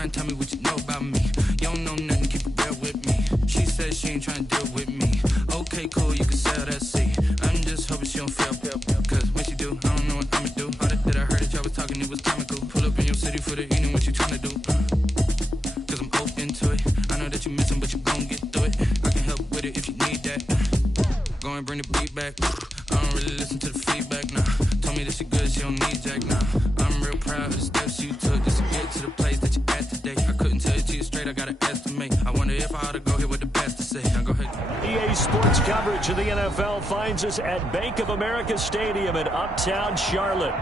trying to tell me what you know about me. You don't know nothing, keep it real with me. She said she ain't trying to deal with me. Okay, cool, you can sell that seat. I'm just hoping she don't fail. Cause when she do, I don't know what I'ma do. All that I heard that y'all was talking, it was comical. Pull up in your city for the evening, what you trying to do? Cause I'm open to it. I know that you missing, but you gon' get through it. I can help with it if you need that. Go and bring the beat back. I don't really listen to the feedback, nah. Told me that she good, she don't need Jack, nah. I'm real proud of the steps you took just to get to the place that you at today. I couldn't tell it to you straight, I gotta estimate. I wonder if I ought to go here with the best to say. Now go ahead. EA Sports coverage of the NFL finds us at Bank of America Stadium in Uptown Charlotte.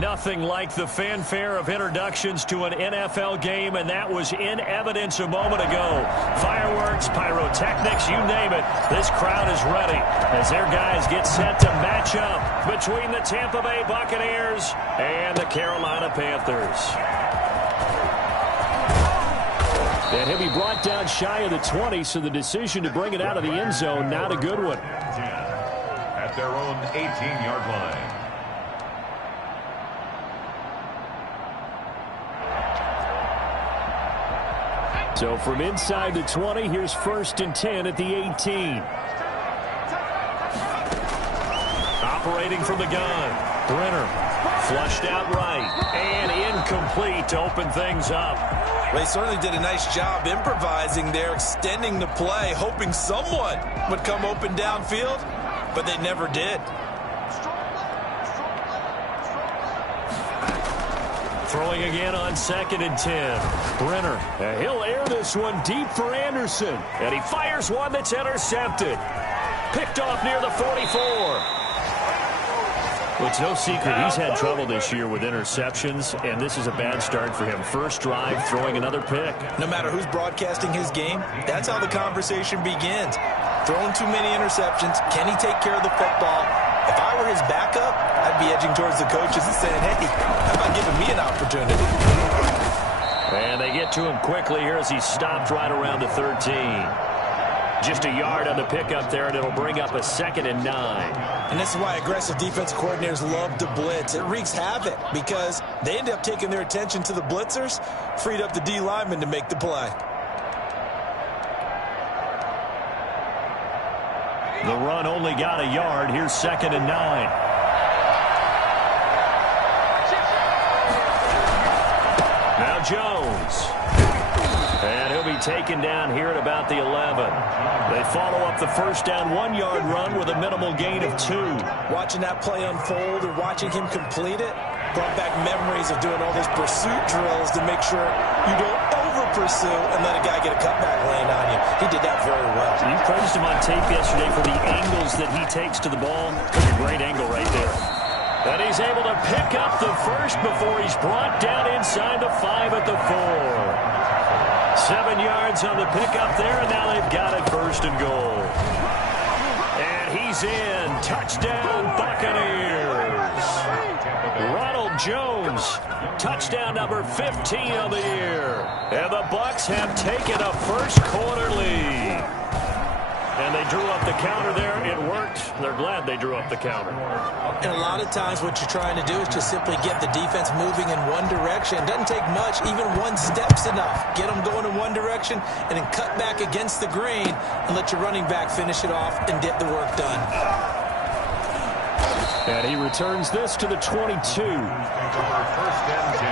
Nothing like the fanfare of introductions to an NFL game, and that was in evidence a moment ago. Fireworks, pyrotechnics, you name it. This crowd is ready as their guys get set to match up between the Tampa Bay Buccaneers and the Carolina Panthers. And he'll be brought down shy of the 20, so the decision to bring it out of the end zone, not a good one. At their own 18-yard line. So from inside the 20, here's 1st and 10 at the 18. Operating from the gun, Brenner flushed out right and incomplete to open things up. They certainly did a nice job improvising there, extending the play, hoping someone would come open downfield, but they never did. Throwing again on 2nd and 10. Brenner, he'll air this one deep for Anderson. And he fires one that's intercepted. Picked off near the 44. Well, it's no secret he's had trouble this year with interceptions, and this is a bad start for him. First drive, throwing another pick. No matter who's broadcasting his game, that's how the conversation begins. Throwing too many interceptions. Can he take care of the football? If I were his backup, I'd be edging towards the coaches and saying, hey, how about giving me an opportunity? And they get to him quickly here as he stopped right around the 13. Just a yard on the pickup there, and it'll bring up a 2nd and 9. And this is why aggressive defensive coordinators love to blitz. It wreaks havoc because they end up taking their attention to the blitzers, freed up the D lineman to make the play. The run only got a yard. Here's 2nd and 9. Now Jones. And he'll be taken down here at about the 11. They follow up the first down 1-yard run with a minimal gain of 2. Watching that play unfold or watching him complete it brought back memories of doing all those pursuit drills to make sure you don't over-pursue and let a guy get a cutback lane on you. He did that very well. You praised him on tape yesterday for the angles that he takes to the ball. Took a great angle right there. And he's able to pick up the first before he's brought down inside the 5 at the 4. 7 yards on the pickup there, and now they've got it 1st and goal. And he's in. Touchdown, Buccaneers. Ronald Jones, touchdown number 15 of the year. And the Bucs have taken a first-quarter lead. And they drew up the counter there. It worked. They're glad they drew up the counter. And a lot of times what you're trying to do is just simply get the defense moving in one direction. It doesn't take much. Even one step's enough. Get them going in one direction and then cut back against the grain and let your running back finish it off and get the work done. And he returns this to the 22. 1st and 10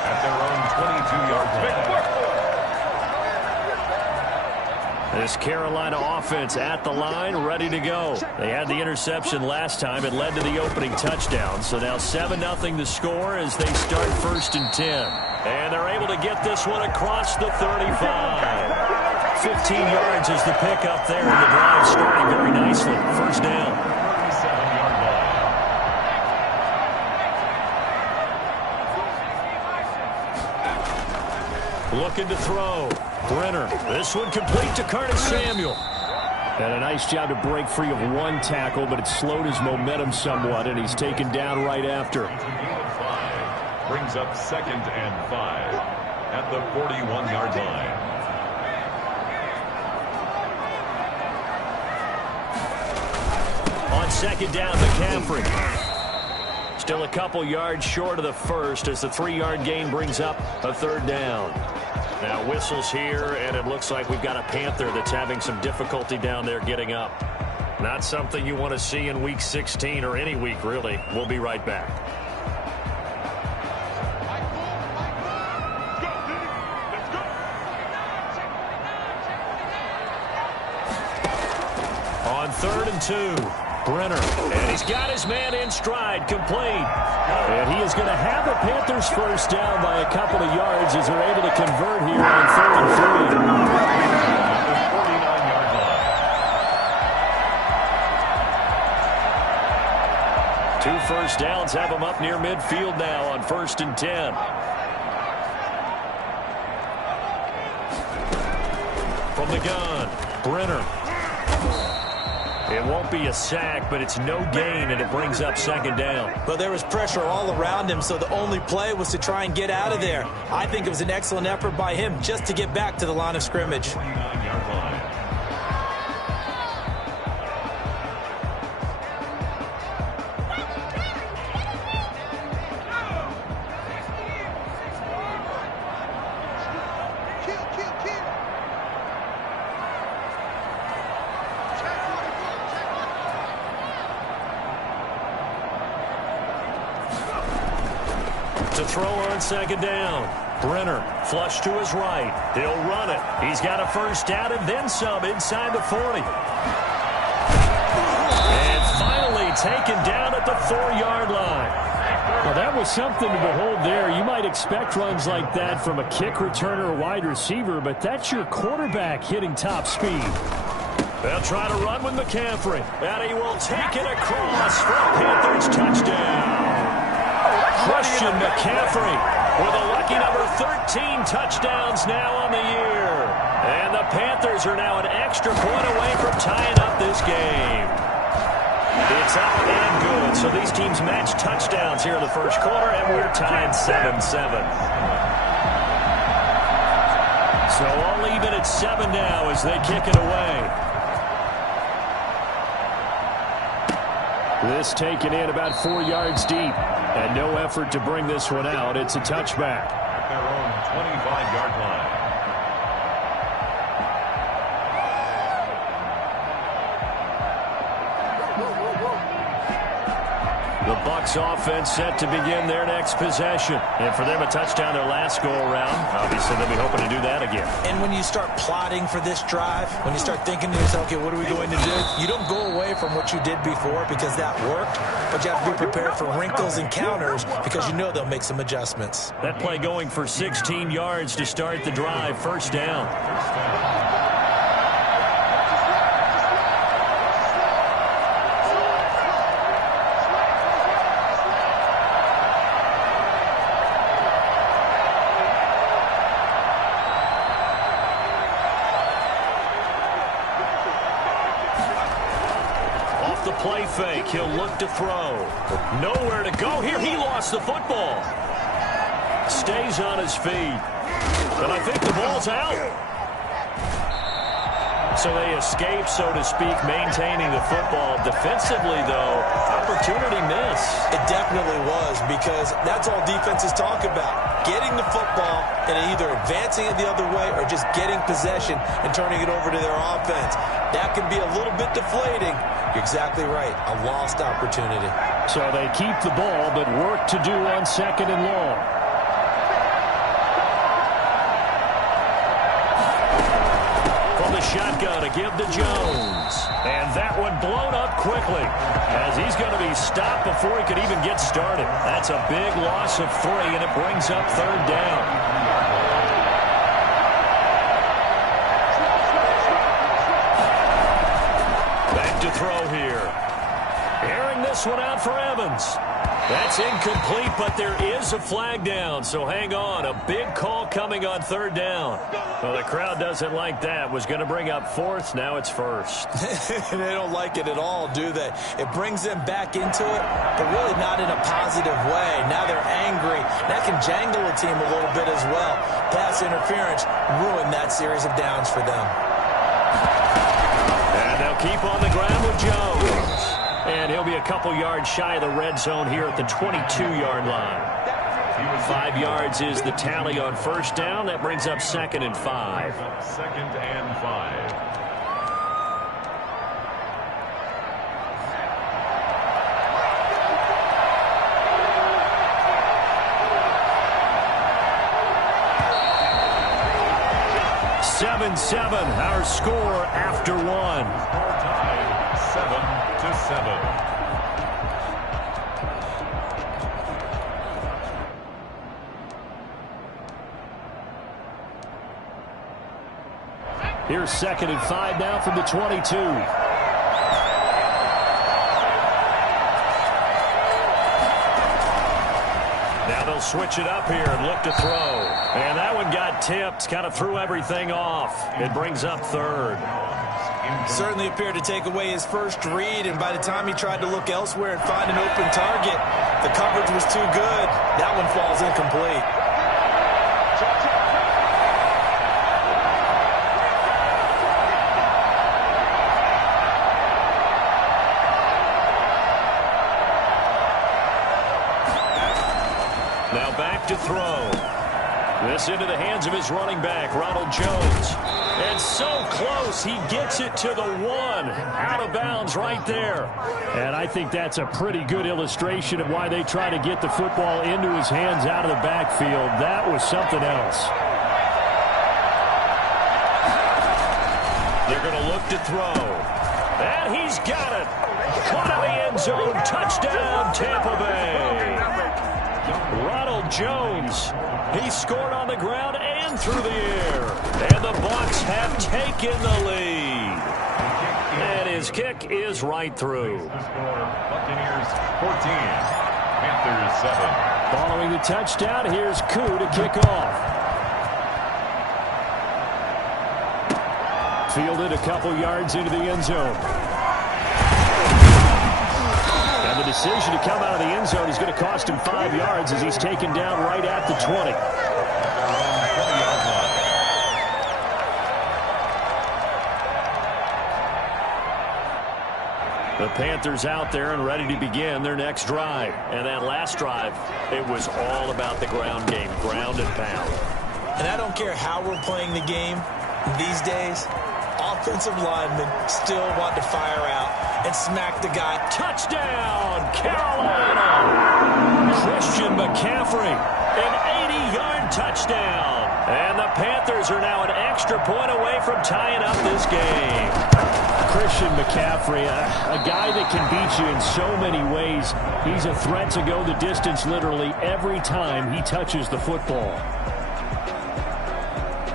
at their own 22-yard line. This Carolina offense at the line, ready to go. They had the interception last time. It led to the opening touchdown. So now 7-0 the score as they start 1st and 10. And they're able to get this one across the 35. 15 yards is the pickup there, and the drive starting very nicely. 1st down. 37-yard line. Looking to throw. Brenner. This one complete to Curtis Samuel. And a nice job to break free of one tackle, but it slowed his momentum somewhat, and he's taken down right after. Brings up 2nd and 5 at the 41-yard line. On 2nd down, McCaffrey. Still a couple yards short of the first as the 3-yard gain brings up a third down. Now whistles here, and it looks like we've got a Panther that's having some difficulty down there getting up. Not something you want to see in Week 16 or any week, really. We'll be right back. On 3rd and 2. Brenner, and he's got his man in stride, complete. And he is going to have the Panthers first down by a couple of yards as they're able to convert here on 3rd and 3. 2 first downs have him up near midfield now on 1st and 10. From the gun, Brenner. It won't be a sack, but it's no gain, and it brings up 2nd down. Well, there was pressure all around him, so the only play was to try and get out of there. I think it was an excellent effort by him just to get back to the line of scrimmage. To throw on 2nd down. Brenner, flush to his right. He'll run it. He's got a first down and then some inside the 40. And finally taken down at the 4-yard line. Well, that was something to behold there. You might expect runs like that from a kick returner or wide receiver, but that's your quarterback hitting top speed. They'll try to run with McCaffrey. And he will take it across for a Panthers touchdown. Christian McCaffrey with a lucky number 13 touchdowns now on the year. And the Panthers are now an extra point away from tying up this game. It's up and good. So these teams match touchdowns here in the first quarter, and we're tied 7-7. So all even at 7 now as they kick it away. This taken in about 4 yards deep. And no effort to bring this one out. It's a touchback. At their own 25-yard line. The Bucs offense set to begin their next possession. And for them, a touchdown their last go-around. Obviously, they'll be hoping to do that again. And when you start plotting for this drive, when you start thinking to yourself, okay, what are we going to do? You don't go away from what you did before because that worked, but you have to be prepared for wrinkles and counters because you know they'll make some adjustments. That play going for 16 yards to start the drive. First down. Play fake. He'll look to throw. Nowhere to go here. He lost the football. Stays on his feet. But I think the ball's out. So they escape, so to speak, maintaining the football. Defensively, though, opportunity miss. It definitely was because that's all defenses talk about. Getting the football and either advancing it the other way or just getting possession and turning it over to their offense. That can be a little bit deflating. You're exactly right. A lost opportunity. So they keep the ball, but work to do on 2nd and long. From the shotgun to give to Jones. And that one blown up quickly as he's going to be stopped before he could even get started. That's a big loss of 3, and it brings up 3rd down. To throw here. Airing this one out for Evans. That's incomplete, but there is a flag down, so hang on. A big call coming on 3rd down. Well, the crowd doesn't like that. Was going to bring up 4th. Now it's 1st. They don't like it at all, do they? It brings them back into it, but really not in a positive way. Now they're angry. That can jangle a team a little bit as well. Pass interference ruined that series of downs for them. And they'll keep on the ground with Jones. And he'll be a couple yards shy of the red zone here at the 22-yard line. 5 yards is the tally on first down. That brings up 2nd and 5. 2nd and 5. Our score after one. Tied 7-7. Here's 2nd and 5 now from the 22. Now they'll switch it up here and look to throw. And that one got tipped, kind of threw everything off. It brings up 3rd. Certainly appeared to take away his first read, and by the time he tried to look elsewhere and find an open target, the coverage was too good. That one falls incomplete. Now back to throw. This into the hands of his running back, Ronald Jones. And so close, he gets it to the 1. Out of bounds right there. And I think that's a pretty good illustration of why they try to get the football into his hands out of the backfield. That was something else. They're going to look to throw. And he's got it. Caught in the end zone. Touchdown, Tampa Bay. Ronald Jones. He scored on the ground and through the air. And the Bucs have taken the lead. And his kick is right through. Buccaneers 14, Panthers 7. Following the touchdown, here's Koo to kick off. Fielded a couple yards into the end zone. And the decision to come out of the end zone is going to cost him 5 yards as he's taken down right at the 20. The Panthers out there and ready to begin their next drive. And that last drive, it was all about the ground game, ground and pound. And I don't care how we're playing the game these days, offensive linemen still want to fire out and smack the guy. Touchdown, Carolina! Christian McCaffrey, an 80-yard touchdown. And the Panthers are now an extra point away from tying up this game. Christian McCaffrey, a guy that can beat you in so many ways. He's a threat to go the distance literally every time he touches the football.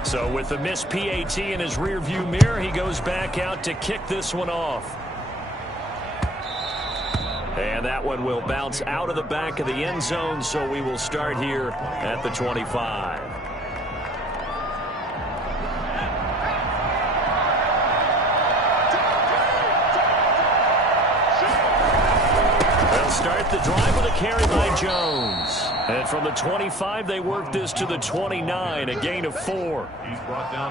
So with the missed PAT in his rearview mirror, he goes back out to kick this one off. And that one will bounce out of the back of the end zone, so we will start here at the 25. Start the drive with a carry by Jones. And from the 25, they work this to the 29, a gain of 4.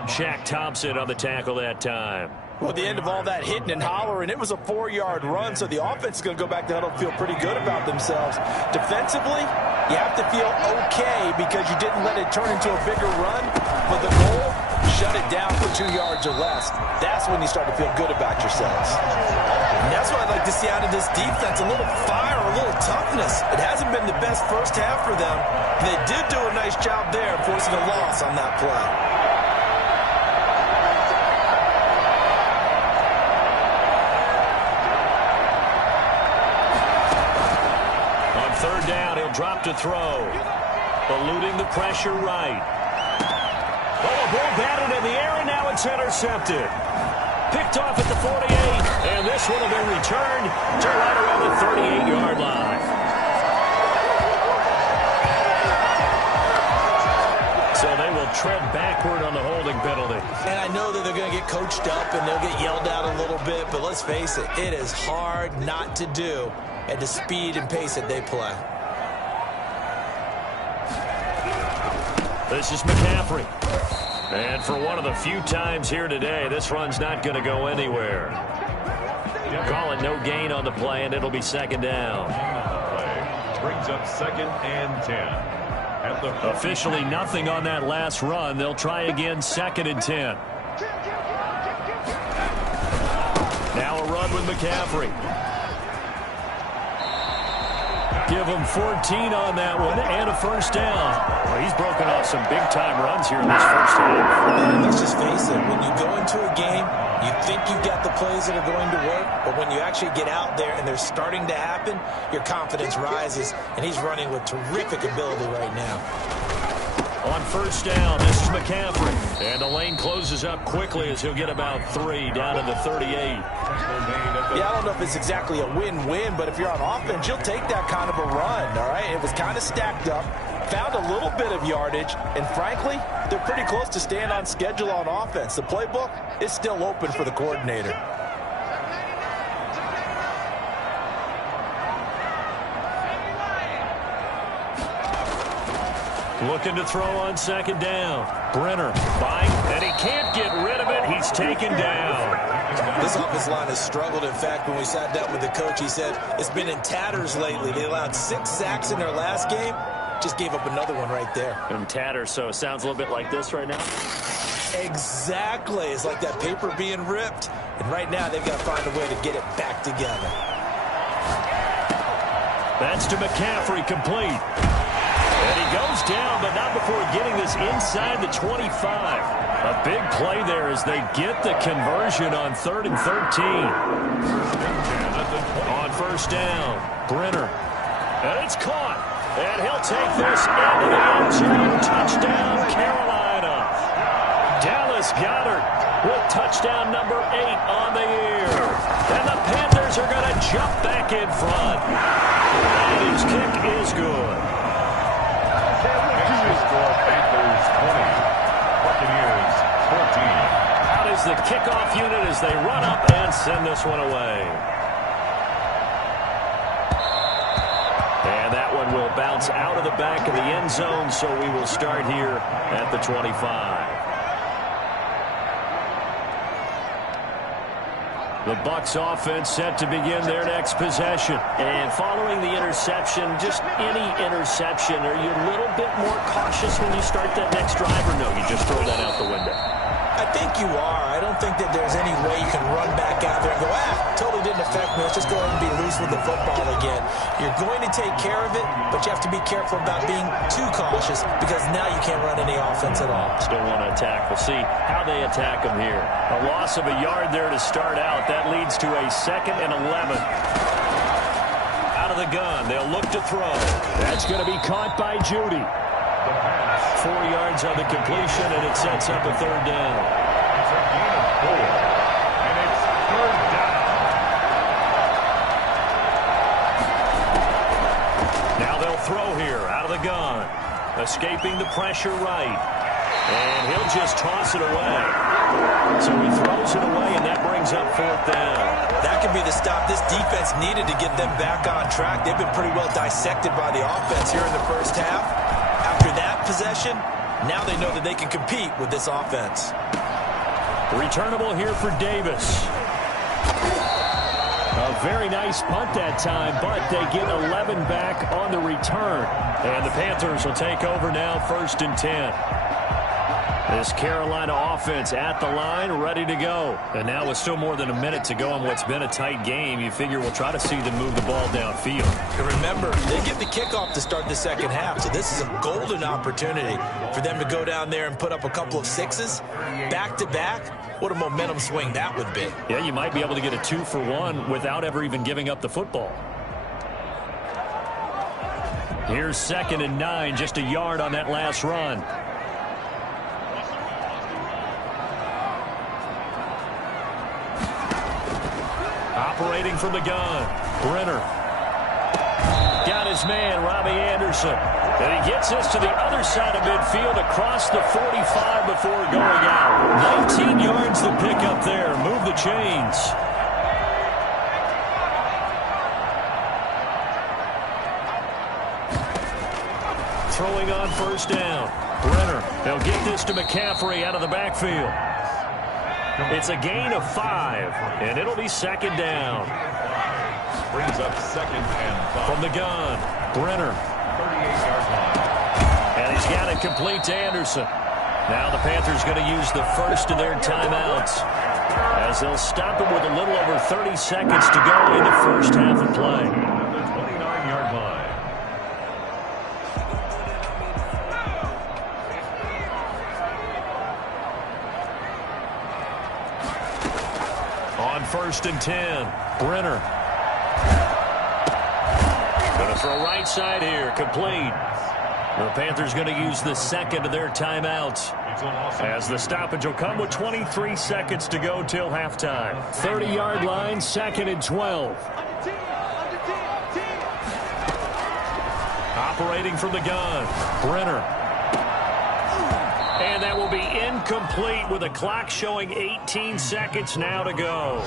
Shaq Thompson on the tackle that time. Well, at the end of all that hitting and hollering, it was a 4-yard run, so the offense is going to go back to huddle and feel pretty good about themselves. Defensively, you have to feel okay because you didn't let it turn into a bigger run. But the goal, shut it down for 2 yards or less. That's when you start to feel good about yourselves. And that's what I'd like to see out of this defense, a little fire, a little toughness. It hasn't been the best first half for them. They did do a nice job there, forcing a loss on that play. Third down, he'll drop to throw. Eluding the pressure right. Oh, a ball batted in the air, and now it's intercepted. Picked off at the 48, and this one will be returned to right around the 38-yard line. So they will tread backward on the holding penalty. And I know that they're going to get coached up and they'll get yelled at a little bit, but let's face it, it is hard not to do at the speed and pace that they play. This is McCaffrey. And for one of the few times here today, this run's not going to go anywhere. Call it no gain on the play, and it'll be second down. Brings up 2nd and 10. At the Officially nothing on that last run. They'll try again, 2nd and 10. Now a run with McCaffrey. Give him 14 on that one and a first down. Well, he's broken off some big-time runs here in this first half. Let's just face it. When you go into a game, you think you've got the plays that are going to work, but when you actually get out there and they're starting to happen, your confidence rises, and he's running with terrific ability right now. On first down, this is McCaffrey. And the lane closes up quickly as he'll get about 3 down to the 38. Yeah, I don't know if it's exactly a win-win, but if you're on offense, you'll take that kind of a run, all right? It was kind of stacked up, found a little bit of yardage, and frankly, they're pretty close to staying on schedule on offense. The playbook is still open for the coordinator. Looking to throw on second down. Brenner buying, and he can't get rid of it. He's taken down. This offensive line has struggled. In fact, when we sat down with the coach, he said it's been in tatters lately. They allowed 6 sacks in their last game. Just gave up another one right there. In tatters, so it sounds a little bit like this right now. Exactly. It's like that paper being ripped. And right now, they've got to find a way to get it back together. That's to McCaffrey, complete. And he goes down, but not before getting this inside the 25. A big play there as they get the conversion on 3rd and 13. On first down, Brenner. And it's caught. And he'll take this into the end zone. Touchdown, Carolina. Dallas Goedert with touchdown number 8 on the year. And the Panthers are going to jump back in front. And his kick is good. Panthers 20, Buccaneers 14. Out is the kickoff unit as they run up and send this one away. And that one will bounce out of the back of the end zone, so we will start here at the 25. The Bucs offense set to begin their next possession. And following the interception, just any interception, are you a little bit more cautious when you start that next drive, or no, you just throw that out the window? I think you are. I don't think that there's any way you can run back out there and go, totally didn't affect me. Let's just go ahead and be loose with the football again. You're going to take care of it, but you have to be careful about being too cautious because now you can't run any offense at all. Still want to attack. We'll see how they attack them here. A loss of a yard there to start out. That leads to a 2nd and 11. Out of the gun. They'll look to throw. That's going to be caught by Judy. 4 yards on the completion, and it sets up a 3rd down. It's a gain of 4, and it's 3rd down. Now they'll throw here out of the gun. Escaping the pressure right. And he'll just toss it away. So he throws it away, and that brings up 4th down. That could be the stop this defense needed to get them back on track. They've been pretty well dissected by the offense here in the first half. After that possession, now they know that they can compete with this offense. Returnable here for Davis. A very nice punt that time, but they get 11 back on the return. And the Panthers will take over now, 1st and 10. This Carolina offense at the line, ready to go. And now with still more than a minute to go in what's been a tight game, you figure we'll try to see them move the ball downfield. And remember, they get the kickoff to start the second half, so this is a golden opportunity for them to go down there and put up a couple of 6s back-to-back. What a momentum swing that would be. Yeah, you might be able to get a 2-for-1 without ever even giving up the football. Here's 2nd and 9, just a yard on that last run. Operating from the gun, Brenner. Got his man, Robbie Anderson. And he gets this to the other side of midfield across the 45 before going out. 19 yards to pick up there. Move the chains. Throwing on first down. Brenner. They'll get this to McCaffrey out of the backfield. It's a gain of 5, and it'll be second down. Brings up second and 5. From the gun, Brenner. 38-yard line. And he's got it complete to Anderson. Now the Panthers going to use the first of their timeouts, as they'll stop it with a little over 30 seconds to go in the first half of play. At the 29-yard line. On 1st and 10, Brenner. Going to throw right side here, complete. The Panthers going to use the second of their timeouts, as the stoppage will come with 23 seconds to go till halftime. 30-yard line, 2nd and 12. Operating from the gun, Brenner. And that will be incomplete with the clock showing 18 seconds now to go.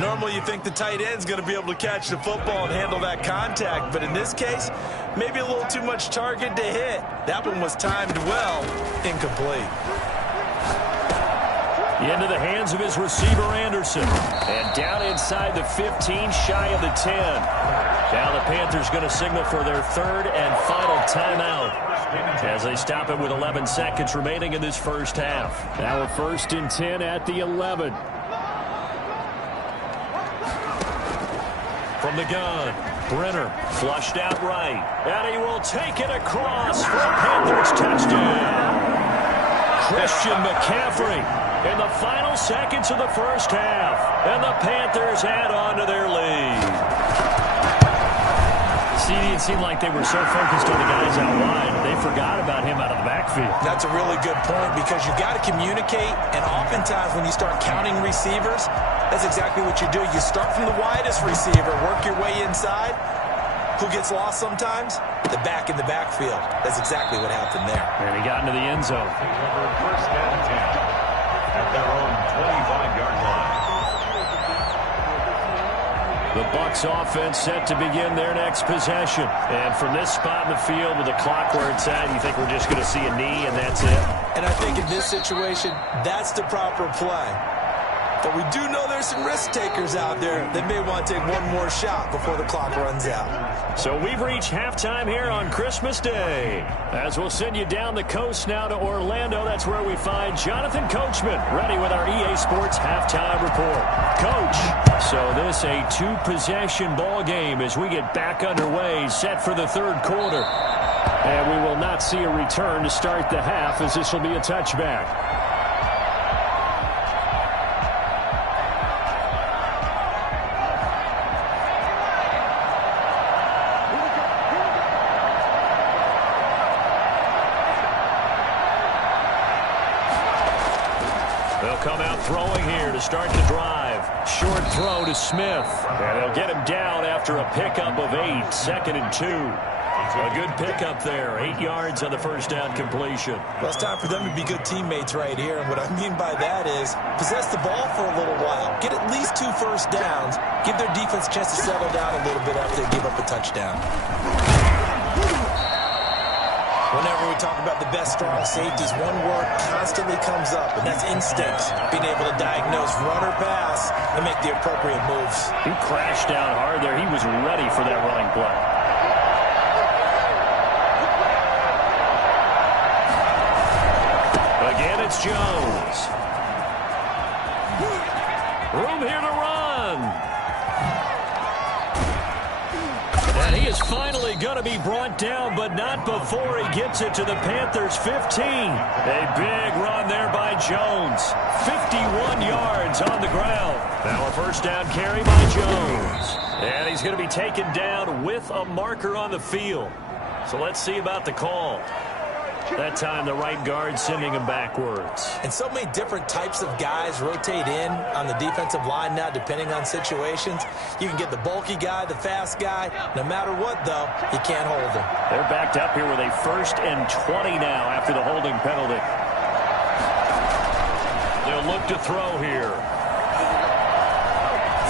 Normally you think the tight end's going to be able to catch the football and handle that contact, but in this case, maybe a little too much target to hit. That one was timed well, incomplete. Into the hands of his receiver, Anderson. And down inside the 15, shy of the 10. Now the Panthers going to signal for their third and final timeout, as they stop it with 11 seconds remaining in this first half. Now a 1st and 10 at the 11. From the gun, Brenner flushed out right. And he will take it across for a Panthers touchdown. Christian McCaffrey in the final seconds of the first half. And the Panthers add on to their lead. It seemed like they were so focused on the guys out wide, they forgot about him out of the backfield. That's a really good point, because you've got to communicate, and oftentimes when you start counting receivers, that's exactly what you do. You start from the widest receiver, work your way inside. Who gets lost sometimes? The back in the backfield. That's exactly what happened there. And he got into the end zone. First and 10 at their own 25-yard line. The Bucs offense set to begin their next possession. And from this spot in the field with the clock where it's at, you think we're just going to see a knee and that's it? And I think in this situation, that's the proper play. But we do know there's some risk takers out there that may want to take one more shot before the clock runs out. So we've reached halftime here on Christmas Day, as we'll send you down the coast now to Orlando. That's where we find Jonathan Coachman ready with our EA Sports halftime report. Coach, so this a two-possession ball game as we get back underway, set for the third quarter. And we will not see a return to start the half, as this will be a touchback. Come out throwing here to start the drive. Short throw to Smith. And they'll get him down after a pickup of 8. 2nd and 2. A good pickup there. 8 yards on the first down completion. Well, it's time for them to be good teammates right here. And what I mean by that is possess the ball for a little while. Get at least 2 first downs. Give their defense a chance to settle down a little bit after they give up a touchdown. Whenever we talk about the best strong safeties, one word constantly comes up, and that's instinct. Being able to diagnose run or pass and make the appropriate moves. He crashed down hard there. He was ready for that running play. Again, it's Jones. Room here to run. And he is finally going to be brought down, but not before he gets it to the Panthers' 15. A big run there by Jones. 51 yards on the ground. Now a first down carry by Jones. And he's going to be taken down with a marker on the field. So let's see about the call. That time the right guard sending him backwards. And so many different types of guys rotate in on the defensive line now, depending on situations. You can get the bulky guy, the fast guy. No matter what, though, you can't hold him. They're backed up here with a 1st and 20 now after the holding penalty. They'll look to throw here.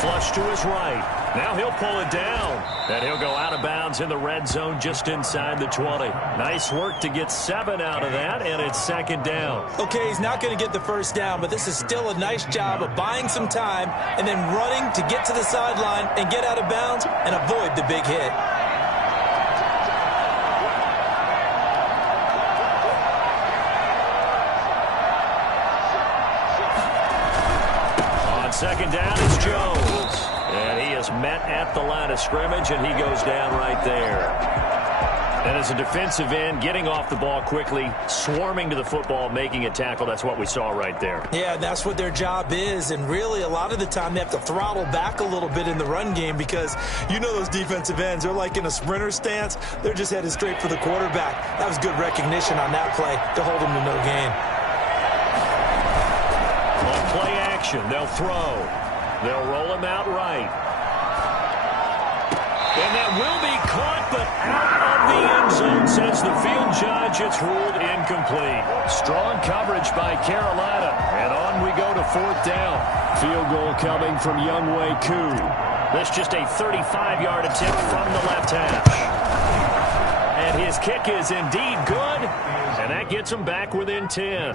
Flush to his right. Now he'll pull it down, and he'll go out of bounds in the red zone just inside the 20. Nice work to get 7 out of that, and it's second down. Okay, he's not going to get the first down, but this is still a nice job of buying some time and then running to get to the sideline and get out of bounds and avoid the big hit. On second down, it's Jones. And he is met at the line of scrimmage, and he goes down right there. And as a defensive end, getting off the ball quickly, swarming to the football, making a tackle, that's what we saw right there. Yeah, that's what their job is. And really, a lot of the time, they have to throttle back a little bit in the run game because you know those defensive ends, they're like in a sprinter stance. They're just headed straight for the quarterback. That was good recognition on that play to hold him to no gain. On play action, they'll throw. They'll roll him out right. And that will be caught, but out of the end zone, says the field judge. It's ruled incomplete. Strong coverage by Carolina. And on we go to fourth down. Field goal coming from Younghoe Koo. This just a 35-yard attempt from the left hash. And his kick is indeed good. And that gets them back within 10.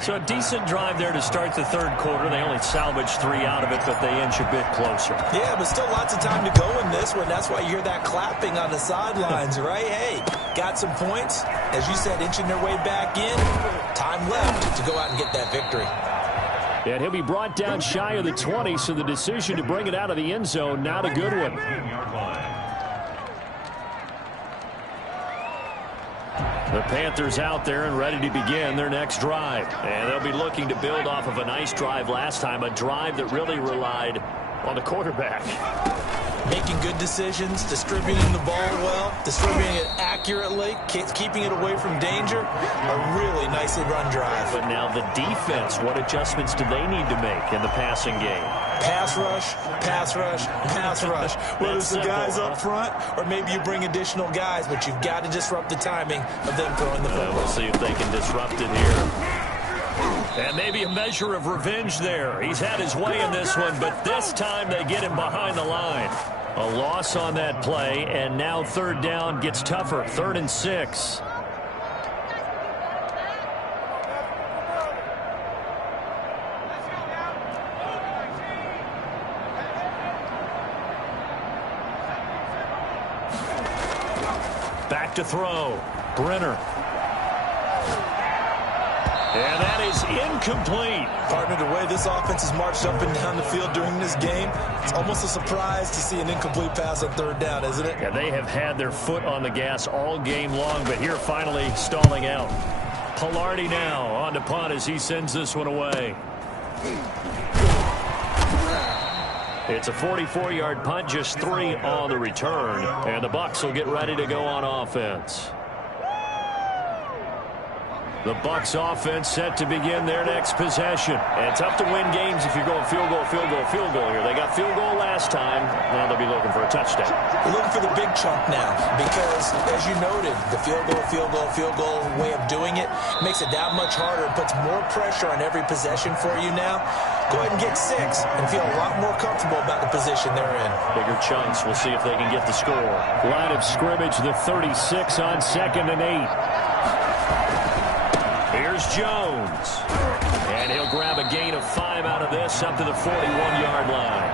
So a decent drive there to start the third quarter. They only salvaged 3 out of it, but they inch a bit closer. Yeah, but still lots of time to go in this one. That's why you hear that clapping on the sidelines, right? Hey, got some points. As you said, inching their way back in. Time left to go out and get that victory. And he'll be brought down shy of the 20, so the decision to bring it out of the end zone, not a good one. The Panthers out there and ready to begin their next drive. And they'll be looking to build off of a nice drive last time, a drive that really relied on the quarterback. Making good decisions, distributing the ball well, distributing it accurately, keeping it away from danger. A really nicely run drive. But now the defense, what adjustments do they need to make in the passing game? Pass rush, pass rush, pass rush. Whether it's the guys up front or maybe you bring additional guys, but you've got to disrupt the timing of them throwing the football. We'll see if they can disrupt it here. And maybe a measure of revenge there. He's had his way in this one, but this time they get him behind the line. A loss on that play, and now third down gets tougher. 3rd and 6. Back to throw. Brenner. And that is incomplete. Partner, the way this offense has marched up and down the field during this game, it's almost a surprise to see an incomplete pass on third down, isn't it? Yeah, they have had their foot on the gas all game long, but here finally stalling out. Pilardi now on to punt as he sends this one away. It's a 44-yard punt, just 3 on the return, and the Bucs will get ready to go on offense. The Bucs offense set to begin their next possession. And it's tough to win games if you're going field goal, field goal, field goal here. They got field goal last time. Now they'll be looking for a touchdown. They're looking for the big chunk now because, as you noted, the field goal way of doing it makes it that much harder. It puts more pressure on every possession for you now. Go ahead and get 6 and feel a lot more comfortable about the position they're in. Bigger chunks. We'll see if they can get the score. Line of scrimmage, the 36 on 2nd and 8. Here's Jones. And he'll grab a gain of 5 out of this up to the 41-yard line.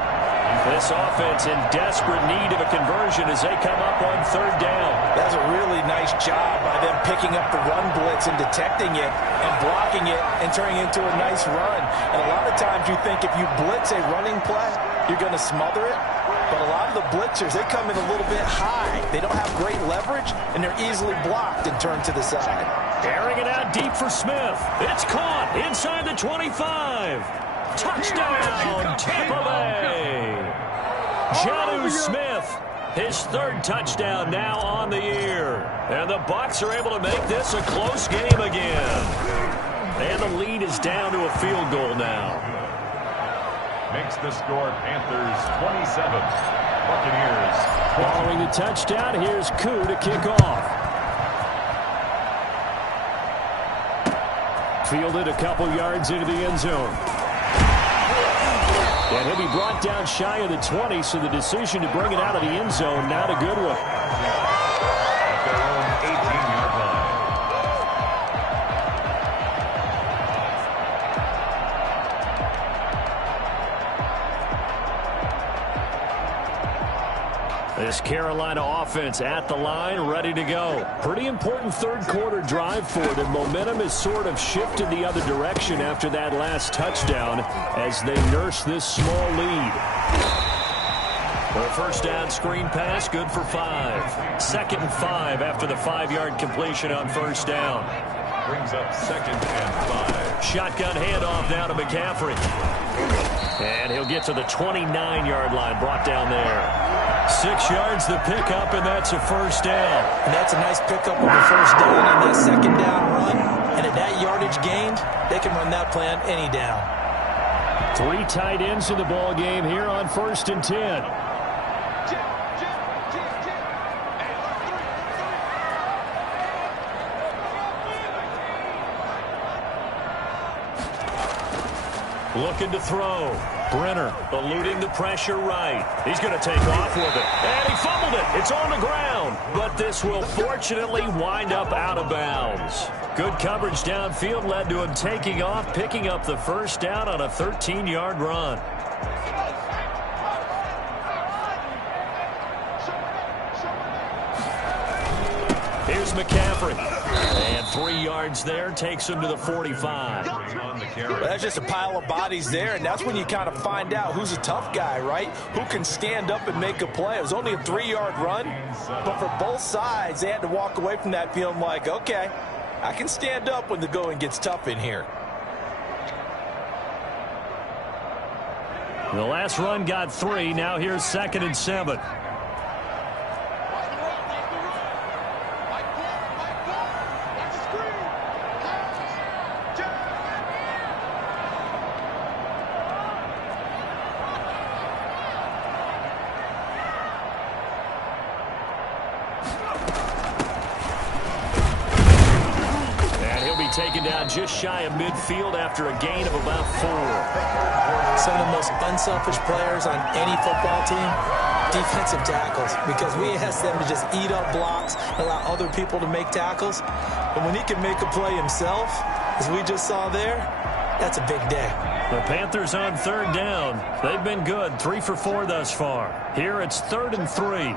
This offense in desperate need of a conversion as they come up on third down. That's a really nice job by them picking up the run blitz and detecting it and blocking it and turning it into a nice run. And a lot of times you think if you blitz a running play, you're going to smother it. But a lot of the blitzers, they come in a little bit high. They don't have great leverage, and they're easily blocked and turned to the side. Airing it out deep for Smith. It's caught inside the 25. Touchdown, Tampa Bay. Jonnu Smith, his 3rd touchdown now on the year. And the Bucs are able to make this a close game again. And the lead is down to a field goal now. Makes the score Panthers 27, Buccaneers 20. Following the touchdown, here's Koo to kick off. Fielded a couple yards into the end zone. And he'll be brought down shy of the 20, so the decision to bring it out of the end zone, not a good one. At their own 18-yard line. This Carolina offense at the line, ready to go. Pretty important third-quarter drive for them. Momentum has sort of shifted the other direction after that last touchdown as they nurse this small lead. For a first down screen pass, good for 5. 2nd and 5 after the 5-yard completion on first down. Brings up 2nd and 5. Shotgun handoff now to McCaffrey. And he'll get to the 29-yard line, brought down there. 6 yards the pickup, and that's a first down. And that's a nice pickup of a first down on that second down run. And at that yardage gained, they can run that play on any down. 3 tight ends in the ball game here on 1st and 10. Looking to throw. Brenner eluding the pressure right. He's going to take off with it. And he fumbled it. It's on the ground. But this will fortunately wind up out of bounds. Good coverage downfield led to him taking off, picking up the first down on a 13-yard run. Here's McCaffrey. And 3 yards there takes him to the 45. That's just a pile of bodies there, and that's when you kind of find out who's a tough guy, right? Who can stand up and make a play. It was only a 3-yard run, but for both sides, they had to walk away from that feeling like, okay, I can stand up when the going gets tough in here. The last run got 3. Now here's 2nd and 7. Taken down just shy of midfield after a gain of about 4. Some of the most unselfish players on any football team, defensive tackles, because we ask them to just eat up blocks and allow other people to make tackles. But when he can make a play himself, as we just saw there, that's a big day. The Panthers on 3rd down. They've been good, 3 for 4 thus far. Here it's 3rd and 3.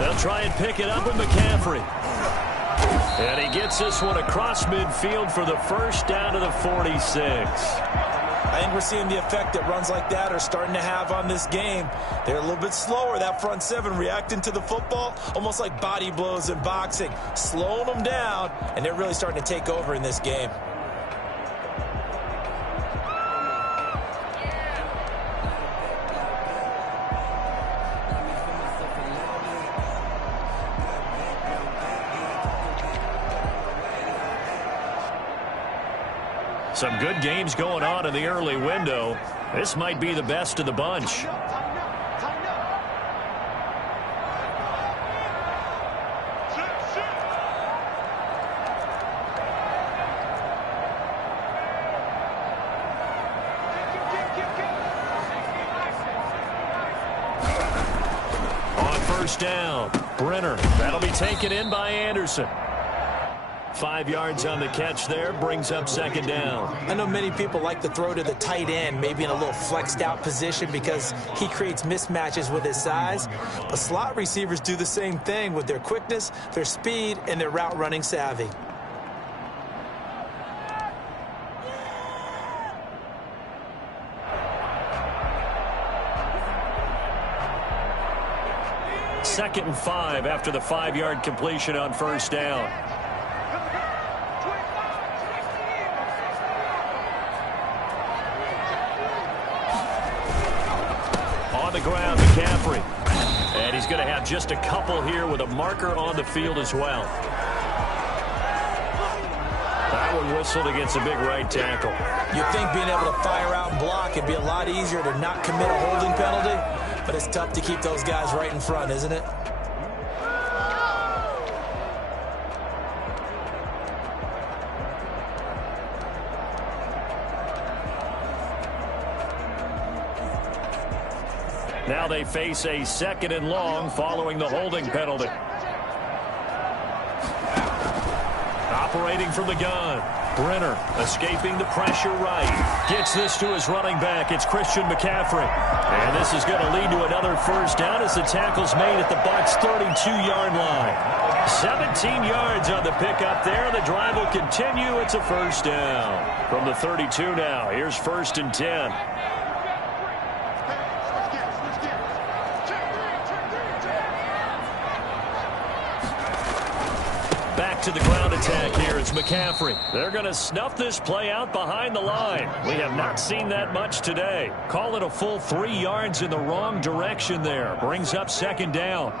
They'll try and pick it up with McCaffrey. And he gets this one across midfield for the first down to the 46. I think we're seeing the effect that runs like that are starting to have on this game. They're a little bit slower, that front 7 reacting to the football, almost like body blows in boxing, slowing them down, and they're really starting to take over in this game. Some good games going on in the early window. This might be the best of the bunch. On first down, Brenner. That'll be taken in by Anderson. 5 yards on the catch there, brings up 2nd down. I know many people like to throw to the tight end, maybe in a little flexed out position because he creates mismatches with his size. But slot receivers do the same thing with their quickness, their speed, and their route running savvy. Second and 5 after the 5-yard completion on first down. On the ground, McCaffrey. And he's going to have just a couple here with a marker on the field as well. That one whistled against a big right tackle. You'd think being able to fire out and block it'd be a lot easier to not commit a holding penalty, but it's tough to keep those guys right in front, isn't it? Now they face a 2nd and long following the holding penalty. Operating from the gun. Brenner escaping the pressure right. Gets this to his running back. It's Christian McCaffrey. And this is going to lead to another first down as the tackle's made at the Bucs' 32-yard line. 17 yards on the pickup there. The drive will continue. It's a first down. From the 32 now, here's 1st and 10. Back to the ground attack here. It's McCaffrey. They're going to snuff this play out behind the line. We have not seen that much today. Call it a full 3 yards in the wrong direction there. Brings up 2nd down.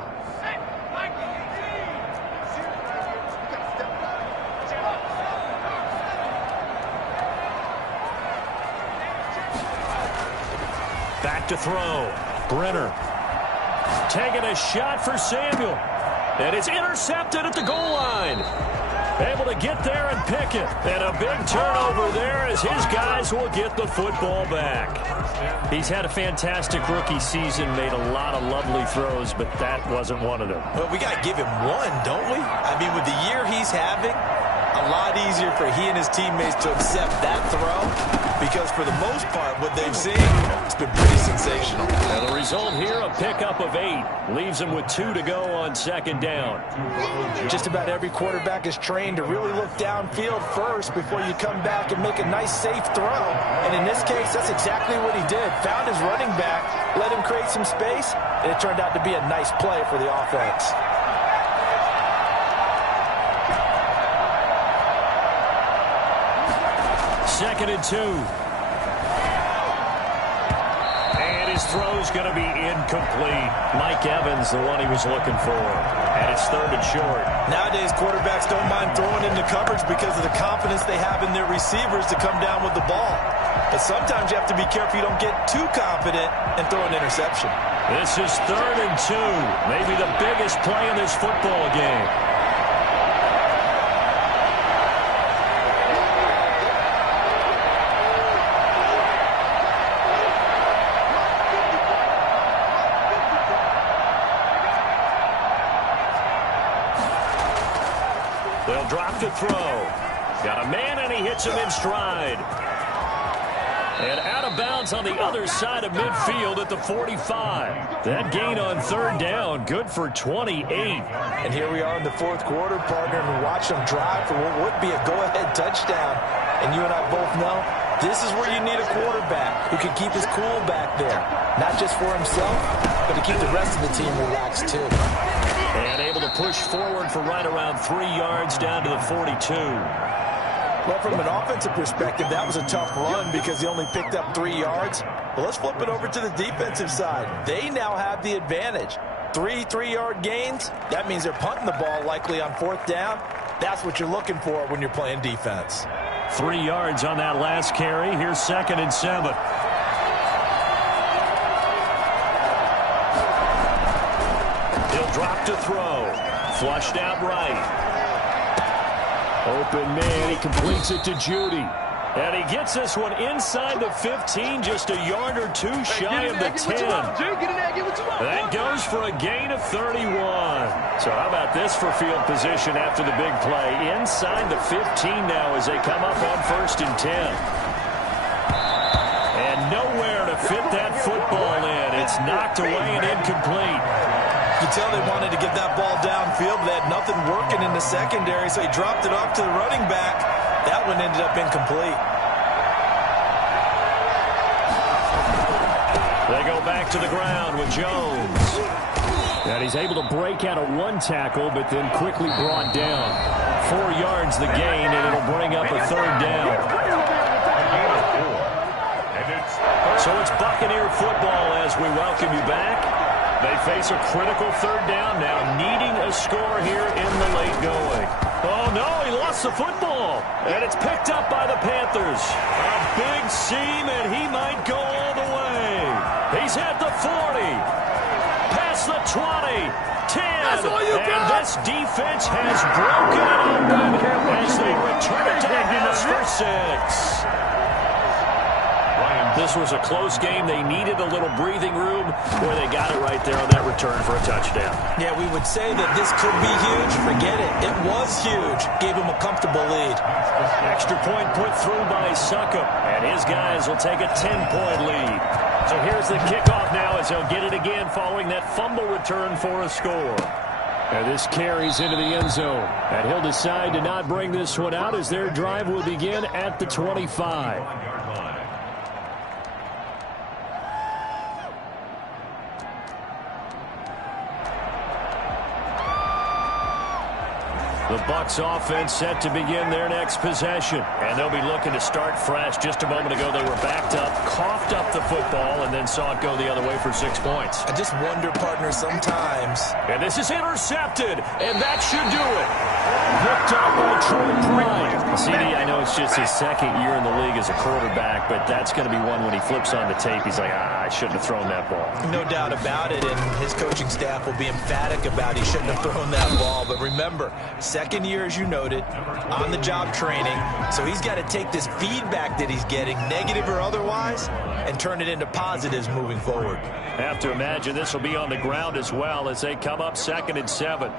Back to throw. Brenner taking a shot for Samuel. And it's intercepted at the goal line. Able to get there and pick it. And a big turnover there as his guys will get the football back. He's had a fantastic rookie season, made a lot of lovely throws, but that wasn't one of them. But we got to give him one, don't we? I mean, with the year he's having, a lot easier for he and his teammates to accept that throw, because for the most part, what they've seen, it's been pretty sensational. And the result here, a pickup of 8. Leaves them with 2 to go on 2nd down. Just about every quarterback is trained to really look downfield first before you come back and make a nice, safe throw. And in this case, that's exactly what he did. Found his running back, let him create some space, and it turned out to be a nice play for the offense. Second and 2. And his throw's going to be incomplete. Mike Evans, the one he was looking for. And it's 3rd and short. Nowadays, quarterbacks don't mind throwing into coverage because of the confidence they have in their receivers to come down with the ball. But sometimes you have to be careful you don't get too confident and throw an interception. This is 3rd and 2. Maybe the biggest play in this football game. They'll drop to throw. Got a man, and he hits him in stride. And out of bounds on the other side of midfield at the 45. That gain on 3rd down, good for 28. And here we are in the 4th quarter, partner, and watch them drive for what would be a go-ahead touchdown. And you and I both know this is where you need a quarterback who can keep his cool back there. Not just for himself, but to keep the rest of the team relaxed, too. And able to push forward for right around 3 yards down to the 42. Well, from an offensive perspective, that was a tough run because he only picked up 3 yards. But let's flip it over to the defensive side. They now have the advantage. 3 3-yard gains, that means they're punting the ball likely on 4th down. That's what you're looking for when you're playing defense. 3 yards on that last carry. Here's 2nd and 7. He'll drop to throw. Flushed out right. Open man, he completes it to Judy. And he gets this one inside the 15, just a yard or 2 shy of the 10. That goes for a gain of 31. So how about this for field position after the big play? Inside the 15 now as they come up on 1st and 10. And nowhere to fit that football in. It's knocked away and incomplete. You can tell they wanted to get that ball downfield, but they had nothing working in the secondary, so he dropped it off to the running back. That one ended up incomplete. They go back to the ground with Jones. And he's able to break out of 1 tackle, but then quickly brought down. 4 yards the gain, and it'll bring up a 3rd down. So it's Buccaneer football as we welcome you back. They face a critical 3rd down now, needing a score here in the late going. Oh, no, he lost the football. And it's picked up by the Panthers. A big seam, and he might go all the way. He's at the 40. Past the 20. 10. And this defense has broken it open as they return it to the house for 6. Ryan This was a close game. They needed a little breathing room where they got it right there on that return for a touchdown. Yeah, we would say that this could be huge. Forget it. It was huge. Gave him a comfortable lead. Extra point put through by Succop, and his guys will take a 10-point lead. So here's the kickoff now as he'll get it again following that fumble return for a score. And this carries into the end zone. And he'll decide to not bring this one out as their drive will begin at the 25. The Bucs offense set to begin their next possession. And they'll be looking to start fresh. Just a moment ago, they were backed up, coughed up the football, and then saw it go the other way for 6 points. I just wonder, partner, sometimes. And this is intercepted, and that should do it. Picked up by Troy Pride. CD, I know it's just his second year in the league as a quarterback, but that's going to be one when he flips on the tape. He's like, I shouldn't have thrown that ball. No doubt about it, and his coaching staff will be emphatic about he shouldn't have thrown that ball. But remember, second year, as you noted, on-the-job training. So he's got to take this feedback that he's getting, negative or otherwise, and turn it into positives moving forward. Have to imagine this will be on the ground as well as they come up 2nd and 7.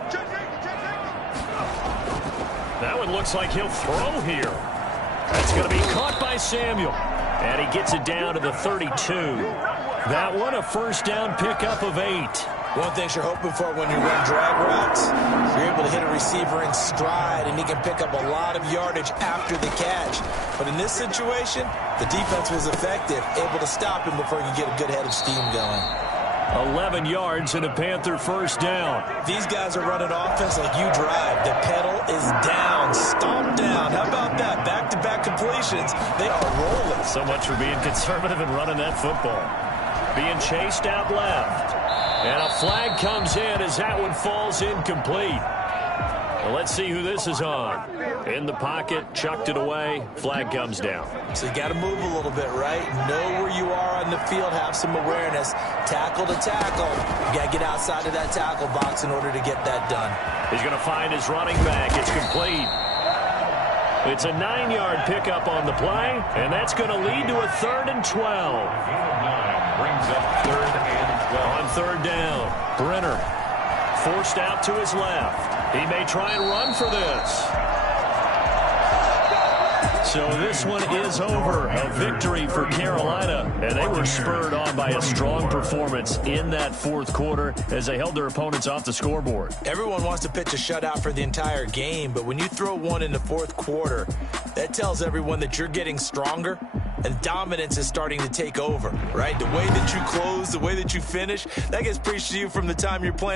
That one looks like he'll throw here. That's going to be caught by Samuel. And he gets it down to the 32. That one, a first down pickup of 8. One thing you're hoping for when you run drag routes, you're able to hit a receiver in stride, and he can pick up a lot of yardage after the catch. But in this situation, the defense was effective, able to stop him before he could get a good head of steam going. 11 yards and a Panther first down. These guys are running offense like you drive. The pedal is down, stomped down. How about that? Back-to-back completions. They are rolling. So much for being conservative and running that football. Being chased out left. And a flag comes in as that one falls incomplete. Well, let's see who this is on. In the pocket, chucked it away, flag comes down. So you got to move a little bit, right? Know where you are on the field, have some awareness. Tackle to tackle. You got to get outside of that tackle box in order to get that done. He's going to find his running back. It's complete. It's a 9-yard pickup on the play, and that's going to lead to a 3rd and 12. Brings up 3rd and 12. On 3rd down, Brenner forced out to his left. He may try and run for this. So this one is over. A victory for Carolina. And they were spurred on by a strong performance in that 4th quarter as they held their opponents off the scoreboard. Everyone wants to pitch a shutout for the entire game, but when you throw one in the 4th quarter, that tells everyone that you're getting stronger and dominance is starting to take over, right? The way that you close, the way that you finish, that gets preached to you from the time you're playing.